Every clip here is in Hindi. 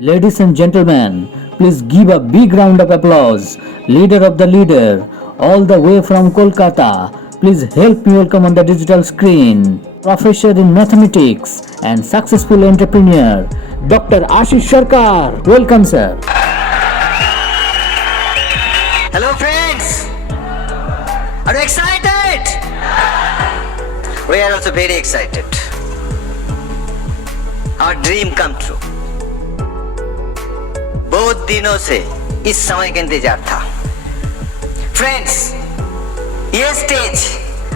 Ladies and gentlemen, please give a big round of applause. Leader of the leader, all the way from Kolkata. Please help me welcome on the digital screen. Professor in mathematics and successful entrepreneur, Dr. Ashish Sarkar. Welcome, sir. Hello, friends. Are you excited? We are also very excited. Our dream come true. बहुत दिनों से इस समय का इंतजार था। फ्रेंड्स, ये स्टेज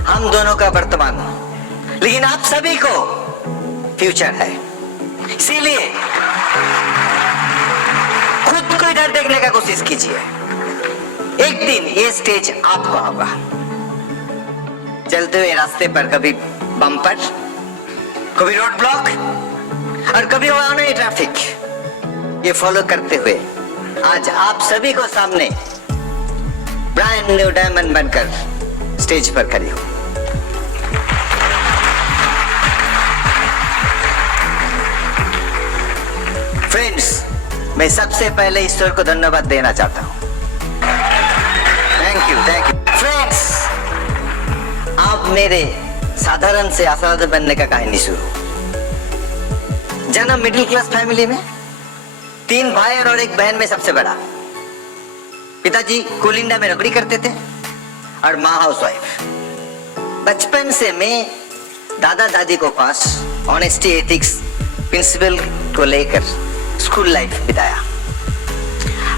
हम दोनों का वर्तमान, लेकिन आप सभी को फ्यूचर है। इसीलिए खुद को इधर देखने का कोशिश कीजिए। एक दिन ये स्टेज आपका होगा। चलते हुए रास्ते पर कभी बम्पर, कभी रोड ब्लॉक और कभी वहां नहीं ट्रैफिक, ये फॉलो करते हुए आज आप सभी को सामने ब्रांड न्यू डायमंड बनकर स्टेज पर खड़ी हूं। फ्रेंड्स, मैं सबसे पहले ईश्वर को धन्यवाद देना चाहता हूं। Thank you friends. आप मेरे साधारण से असाधारण बनने का कहानी शुरू। जन्म मिडिल क्लास फैमिली में, 3 भाई और 1 बहन में सबसे बड़ा। पिताजी कोल इंडिया में नौकरी करते थे और माँ हाउसवाइफ। बचपन से मैं दादा दादी को पास ऑनेस्टी, एथिक्स, प्रिंसिपल को लेकर स्कूल लाइफ बिताया।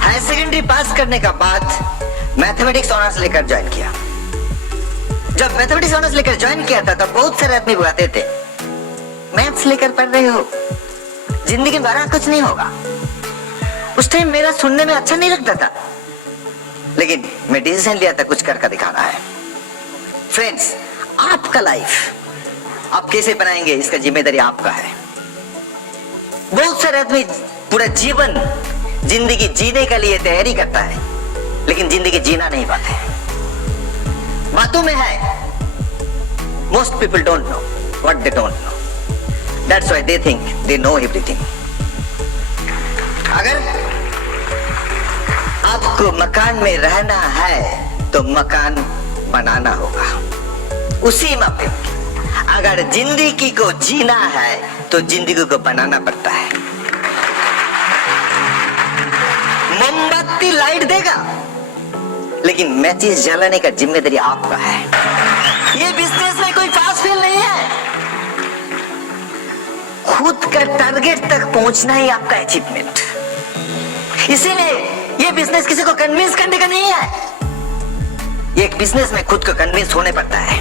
हायर सेकेंडरी पास करने का बाद मैथमेटिक्स ऑनर्स लेकर ज्वाइन किया। जब मैथमेटिक्स ऑनर्स लेकर ज्वाइन किया था तब बहुत सारे आदमी बुलाते थे, मैथ्स लेकर पढ़ रहे हो, जिंदगी में बड़ा कुछ नहीं होगा। उस टाइम मेरा सुनने में अच्छा नहीं लगता था, लेकिन मैं डिसीजन लिया था कुछ करके दिखाना है। फ्रेंड्स, आपका लाइफ आप कैसे बनाएंगे इसका जिम्मेदारी आपका है। बहुत सारे आदमी पूरा जीवन जिंदगी जीने के लिए तैयारी करता है, लेकिन जिंदगी जीना नहीं पाते। बातों में है, most people don't know what they don't know, that's why they think they know everything. अगर आपको मकान में रहना है तो मकान बनाना होगा। उसी मौके अगर जिंदगी को जीना है तो जिंदगी को बनाना पड़ता है। मोमबत्ती लाइट देगा, लेकिन मैचिस जलाने का जिम्मेदारी आपका है। ये बिजनेस में कोई फास्ट फील नहीं है। खुद का टारगेट तक पहुंचना ही आपका अचीवमेंट। इसीलिए ये बिजनेस किसी को कन्विंस करने का नहीं है। ये बिजनेस में खुद को कन्विंस होने पड़ता है।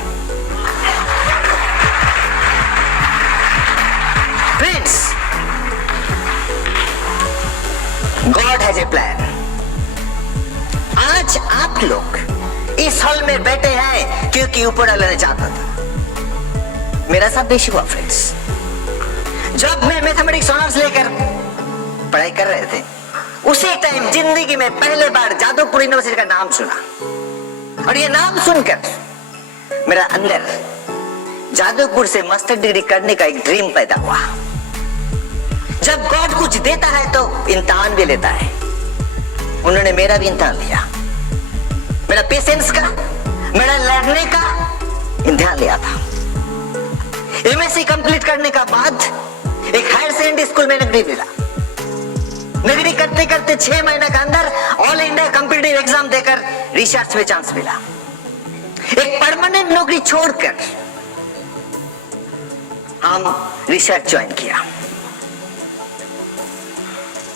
Friends, God has a plan. आज आप लोग इस हॉल में बैठे हैं क्योंकि ऊपर वाला ने चाहता था। मेरा साथ बेशी हुआ फ्रेंड्स। जब मैं मैथमेटिक्स ऑनर्स लेकर पढ़ाई कर रहे थे, उसी टाइम जिंदगी में पहले बार जादवपुर यूनिवर्सिटी का नाम सुना, और ये नाम सुनकर मेरा अंदर जादवपुर से मास्टर डिग्री करने का एक ड्रीम पैदा हुआ। जब गॉड कुछ देता है तो इम्तिहान भी लेता है। उन्होंने मेरा भी इम्तिहान लिया। मेरा पेशेंस का, मेरा लड़ने का इम्तिहान लिया था। एमएससी कंप्लीट करने का बाद एक हायर सेकेंडरी स्कूल में नौकरी मिला। नौकरी करते करते 6 महीने के अंदर ऑल इंडिया कॉम्पिटिटिव एग्जाम देकर रिसर्च में चांस मिला। एक परमानेंट नौकरी छोड़कर हम रिसर्च ज्वाइन किया।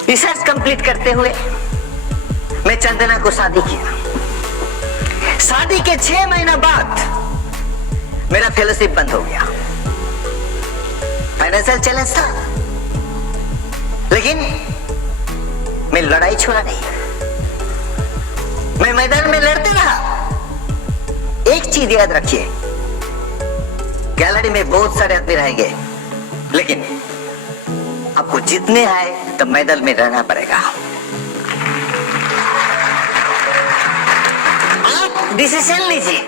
रिसर्च कंप्लीट करते हुए मैं चंदना को शादी किया। शादी के 6 महीना बाद मेरा फेलोशिप बंद हो गया। फाइनेंशियल चैलेंज था, लेकिन मैं लड़ाई छोड़ा नहीं। मैं मैदान में लड़ते रहा। एक चीज याद रखिए, गैलरी में बहुत सारे आदमी रहेंगे, लेकिन आपको जीतने हैं तो मैदान में रहना पड़ेगा। आप डिसीजन लीजिए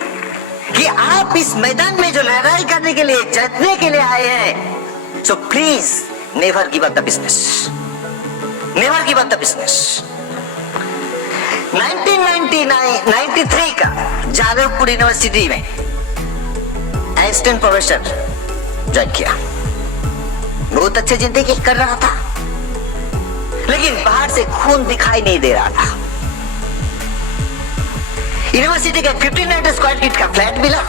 कि आप इस मैदान में जो लड़ाई करने के लिए, जीतने के लिए आए हैं, so please never give up the business. Never give up the business. 1993 का जादवपुर यूनिवर्सिटी में असिस्टेंट प्रोफेसर ज्वाइन किया। बहुत अच्छी जिंदगी कर रहा था, लेकिन बाहर से खून दिखाई नहीं दे रहा था। यूनिवर्सिटी का 1500 स्क्वायर फीट का फ्लैट मिला।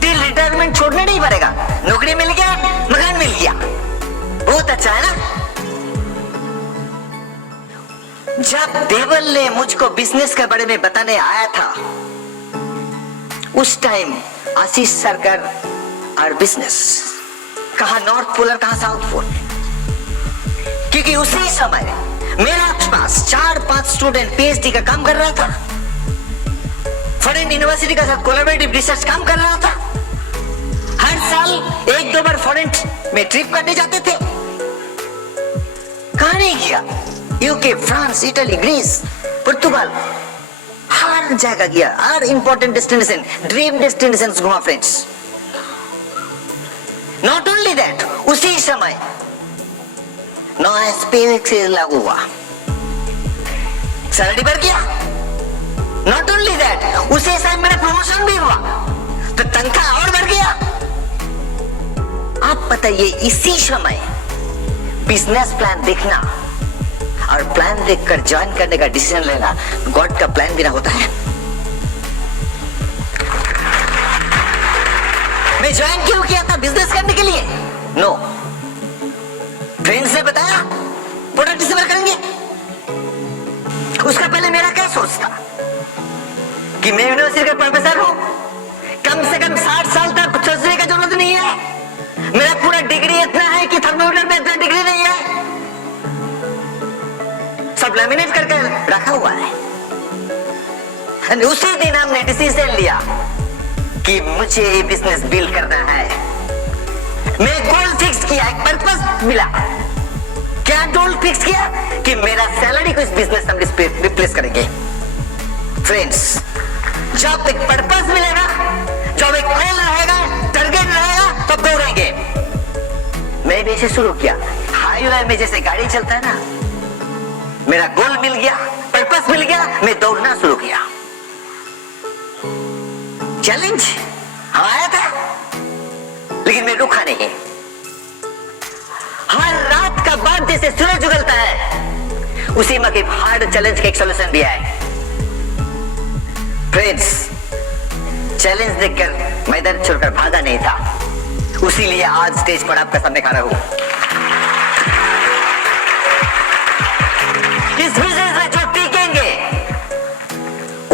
टिल रिटायरमेंट छोड़ना नहीं पड़ेगा, नौकरी मिल गया, मकान मिल गया, बहुत अच्छा है ना। जब देवल ने मुझको बिजनेस के बारे में बताने आया था, उस टाइम आशीष सरकार और बिजनेस कहा नॉर्थ पोल और कहा साउथ पोल, क्योंकि उसी समय मेरा पास 4-5 स्टूडेंट पीएचडी का काम कर रहा था, फॉरेन यूनिवर्सिटी के साथ कोलैबोरेटिव रिसर्च काम कर रहा था। हर साल 1-2 बार फॉरेन में ट्रिप करने जाते थे। कहां नहीं किया, यूके, फ्रांस, इटली, ग्रीस, पुर्तगाल, हर जगह गया। हर इंपॉर्टेंट डेस्टिनेशन, ड्रीम डेस्टिनेशन घुमा फ्रेंड्स। नॉट ओनली दैट, उसी समय नया स्पेस लागू हुआ, सैलरी बढ़ गया। नॉट ओनली दैट, उसी समय मेरा प्रमोशन भी हुआ, तो तनख्वाह और बढ़ गया। आप बताइए, इसी समय बिजनेस प्लान देखना और प्लान देखकर ज्वाइन करने का डिसीजन लेना गॉड का प्लान बिना होता है। मैं ज्वाइन क्यों किया था? बिजनेस करने के लिए? नो। फ्रेंड्स ने बताया प्रोडक्ट डिलीवर करेंगे। उसका पहले मेरा क्या सोच था कि मैं यूनिवर्सिटी का प्रोफेसर हूं, कम से कम 60 साल तक कुछ सोचने का जरूरत नहीं है। मेरा पूरा डिग्री इतना है कि थर्मोमीटर में इतना डिग्री नहीं है, सब लैमिनेट करके रखा हुआ है। उसी दिन हमने डिसीजन लिया कि मुझे ये बिजनेस बिल्ड करना है। मैं गोल फिक्स किया, एक पर्पस मिला। क्या गोल फिक्स किया? कि मेरा सैलरी को इस बिजनेस हम रिप्लेस करेंगे। फ्रेंड्स, जब एक पर्पस मिलेगा, जब एक गोल रहेगा, टारगेट रहेगा, तो दौड़ेंगे। मैं भी ऐसे शुरू किया। हाईवे में जैसे गाड़ी चलता है ना, मेरा गोल मिल गया, पर्पस मिल गया, मैं दौड़ना शुरू किया। चैलेंज आया था, लेकिन मैं रुका नहीं। हर रात का बाद जैसे सूरज उगलता है, उसी में हार्ड चैलेंज का एक सॉल्यूशन दिया है। फ्रेंड्स, चैलेंज देखकर मैदान छोड़कर भागा नहीं था, उसीलिए आज स्टेज पर आपका सामने खड़ा हूं। इस बिजनेस में जो टिकेंगे,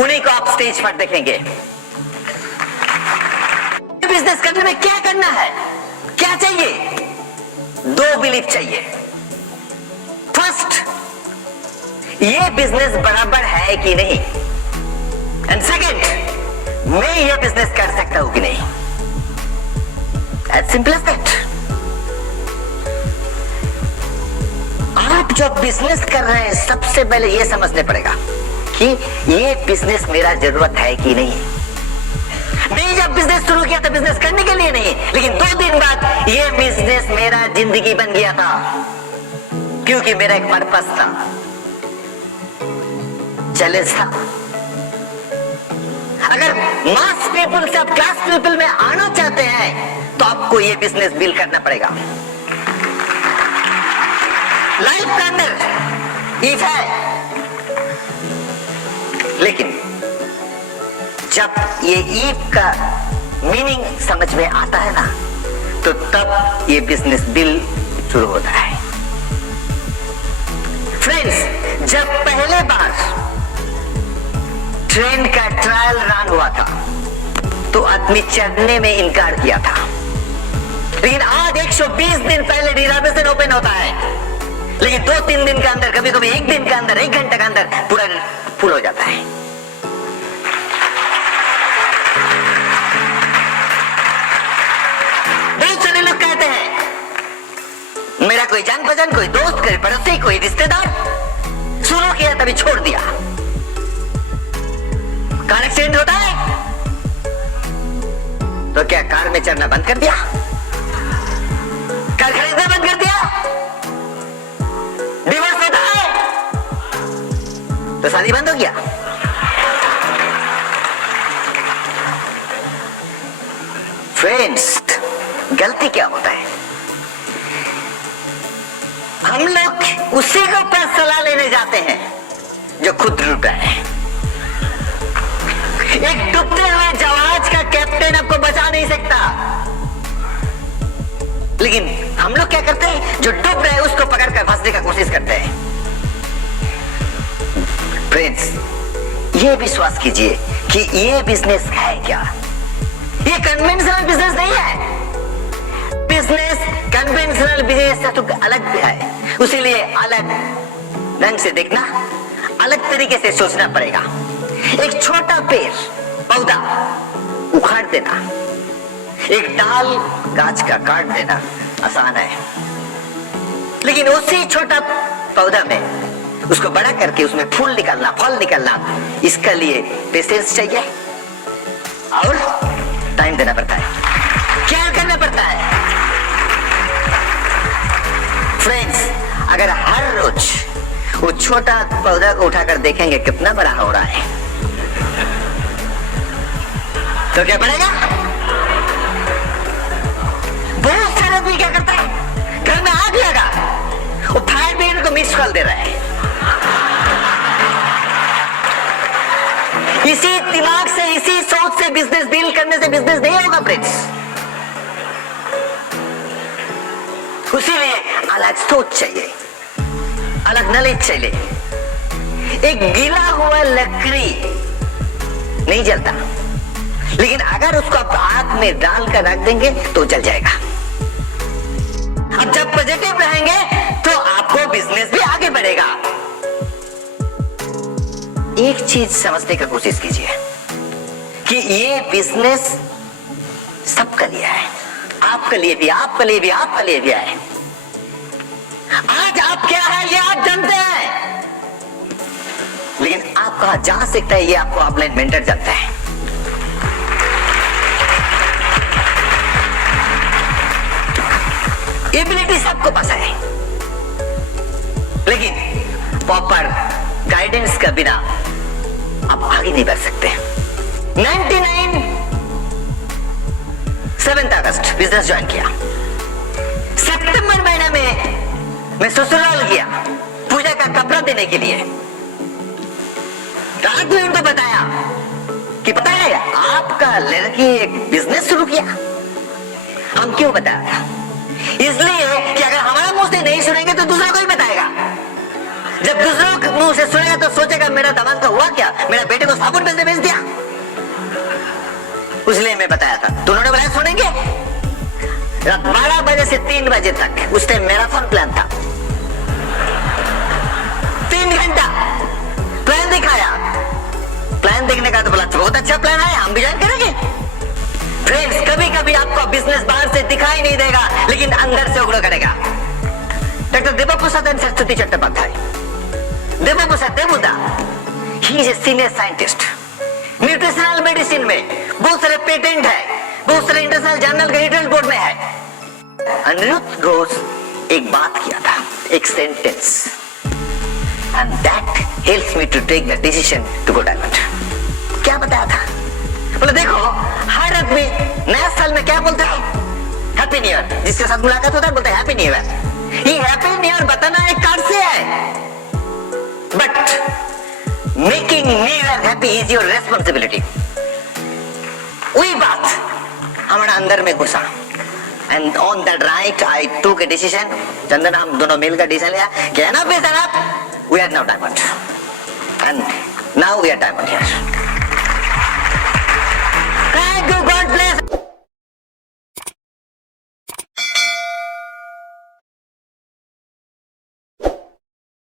उन्हीं को आप स्टेज पर देखेंगे। बिजनेस करने में क्या करना है, क्या चाहिए? 2 बिलीफ चाहिए। फर्स्ट, ये बिजनेस बराबर है कि नहीं, एंड सेकंड, मैं ये बिजनेस कर सकता हूं कि नहीं। As simple as that. आप जो बिजनेस कर रहे हैं, सबसे पहले ये समझने पड़ेगा कि ये बिजनेस मेरा जरूरत है कि नहीं। मैं जब बिजनेस शुरू किया था बिजनेस करने के लिए नहीं, लेकिन 2 दिन बाद ये बिजनेस मेरा जिंदगी बन गया था, क्योंकि मेरा एक पर्पस था, चैलेंज था। अगर मास पीपल से आप क्लास पीपल में आना चाहते हैं, तो आपको ये बिजनेस बिल्ड करना पड़ेगा। लाइफ का अंदर ईफ है, लेकिन जब ये ईफ का मीनिंग समझ में आता है ना, तो तब ये बिजनेस बिल्ड शुरू होता है। फ्रेंड्स, जब पहले बार ट्रेन का ट्रायल रन हुआ था, तो आदमी चढ़ने में इनकार किया था, लेकिन आज 120 दिन पहले रिजर्वेशन ओपन होता है, लेकिन 2-3 दिन के अंदर, कभी कभी 1 दिन के अंदर, 1 घंटे के अंदर पूरा फुल हो जाता है। बहुत सारे लोग कहते हैं, मेरा कोई जान पहचान, कोई दोस्त, कोई पड़ोसी, कोई रिश्तेदार शुरू किया तभी छोड़ दिया। कार एक्सीडेंट होता है तो क्या कार में चढ़ना बंद कर दिया? कार खरीदना बंद कर दिया? डिवोर्स तो शादी बंद हो गया। फ्रेंड्स, गलती क्या होता है, हम लोग उसी के ऊपर सलाह लेने जाते हैं जो खुद डूबा है। एक डूबते हुए जहाज का कैप्टन आपको बचा नहीं सकता, लेकिन हम लोग क्या करते हैं, जो डूब रहे हैं उसको पकड़कर फंसने का कोशिश करते हैं। फ्रेंड्स, ये विश्वास कीजिए कि ये बिजनेस है क्या, ये कन्वेंशनल बिजनेस नहीं है। बिजनेस कन्वेंशनल बिजनेस से तो अलग भी है, उसीलिए अलग ढंग से देखना, अलग तरीके से सोचना पड़ेगा। एक छोटा पेड़ पौधा उखाड़ देना, एक डाल गाछ का काट देना आसान है, लेकिन उसी छोटा पौधा में उसको बड़ा करके उसमें फूल निकालना, फल निकालना, इसके लिए पेशेंस चाहिए और टाइम देना पड़ता है, केयर करना पड़ता है। फ्रेंड्स, अगर हर रोज वो छोटा पौधा को उठाकर देखेंगे कितना बड़ा हो रहा है, तो क्या पड़ेगा? बहुत सारे आदमी क्या करता है, घर में आग लगा, वो फायर ब्रिगेड को मिस कॉल दे रहा है। इसी दिमाग से, इसी सोच से बिजनेस डील करने से बिजनेस नहीं होगा फ्रेंड्स। उसीलिए अलग सोच चाहिए, अलग नॉलेज चाहिए। एक गीला हुआ लकड़ी नहीं जलता, लेकिन अगर उसको आप आग में डालकर रख देंगे तो जल जाएगा। अब जब पॉजिटिव रहेंगे तो आपको बिजनेस भी आगे बढ़ेगा। एक चीज समझने की कोशिश कीजिए कि ये बिजनेस सबका लिए है, आपके लिए भी, आपके लिए भी, आपके लिए भी है। आज आप क्या है ये आप जानते हैं, लेकिन आप कहां जा सकता है ये आपको अपलाइन मेंटर जानता है। एबिलिटी सबको पास है, लेकिन प्रॉपर गाइडेंस का बिना आप आगे नहीं बढ़ सकते। 7 अगस्त बिजनेस ज्वाइन किया, सितंबर महीने में मैं ससुराल गया पूजा का कपड़ा देने के लिए। रात में उनको बताया कि पता है आपका लड़की एक बिजनेस शुरू किया। हम क्यों बताया? इसलिए कि अगर हमारा मुंह से नहीं सुनेंगे तो दूसरा कोई बताएगा। जब दूसरों के मुंह से सुनेगा तो सोचेगा मेरा दामाद का हुआ क्या, मेरा बेटे को साबुन बेचने भेज दिया। इसलिए मैं बताया था, तो उन्होंने बोला सुनेंगे। रात 12 बजे से 3 बजे तक उस टाइम मैराथन प्लान था, 3 घंटा प्लान दिखाया। प्लान देखने का तो बोला बहुत अच्छा प्लान है, हम भी ज्वाइन करेंगे। फ्रेंड्स, कभी कभी आपको बिजनेस बाहर से दिखाई नहीं देगा, लेकिन अंदर से उग्र करेगा। Doctor Devprasad and Saraswati Chattopadhyay, Devprasad Devuda, he is a senior scientist. Nutritional medicine में बहुत सारे पेटेंट है, बहुत सारे इंटरनेशनल जर्नल गाइडलाइन बोर्ड में है। अनिरुद्ध घोष एक बात किया था, एक sentence, and that helps me to take the decision to go diamond. क्या बताया था? बोले देखो, हर आदमी नया साल में क्या बोलता है? Happy new year. जिसके साथ मुलाकात होता है बोलता है हैप्पी न्यू ईयर। ये हैप्पी न्यू ईयर बताना एक कार्ड से है, but making new year happy is your responsibility. वही बात हमारा अंदर में घुसा, and on that right I टूक ए डिसीजन। चंदन, हम दोनों मिलकर डिसीजन लिया कि enough is enough, we are now diamond, and now we are diamond here.